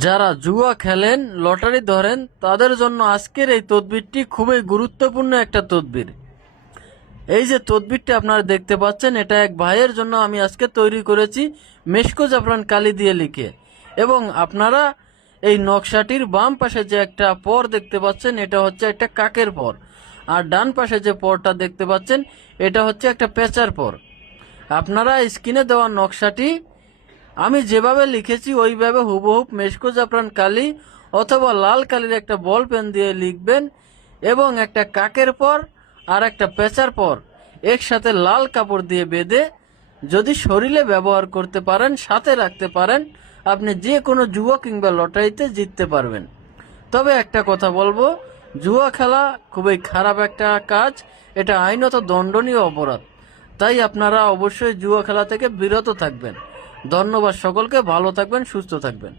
যারা জুয়া খেলেন, লটারি ধরেন, তাদের জন্য আজকের এই তদবিরটি খুবই গুরুত্বপূর্ণ একটা তদবির। এই যে তদবিরটা আপনারা দেখতে পাচ্ছেন, এটা এক ভাইয়ের জন্য আমি আজকে তৈরি করেছি মেশকো জাফরান কালি দিয়ে লিখে। এবং আপনারা এই নকশাটির বাম পাশে যে একটা পর দেখতে পাচ্ছেন, এটা হচ্ছে একটা কাকের পর। আর ডান পাশে যে পরটা দেখতে পাচ্ছেন, এটা হচ্ছে একটা পেঁচার পর। আপনারা স্ক্রিনে দেওয়া নকশাটি আমি যেভাবে লিখেছি ওইভাবে হুবহুব মেশকো জাফরান কালি অথবা লাল কালির একটা বল পেন দিয়ে লিখবেন এবং একটা কাকের পর আর একটা পেঁচার পর একসাথে লাল কাপড় দিয়ে বেঁধে যদি শরীরে ব্যবহার করতে পারেন, সাথে রাখতে পারেন, আপনি যে কোনো জুয়া কিংবা লটারিতে জিততে পারবেন। তবে একটা কথা বলবো, জুয়া খেলা খুবই খারাপ একটা কাজ, এটা আইনত দণ্ডনীয় অপরাধ। তাই আপনারা অবশ্যই জুয়া খেলা থেকে বিরত থাকবেন। ধন্যবাদ সকলকে, ভালো থাকবেন, সুস্থ থাকবেন।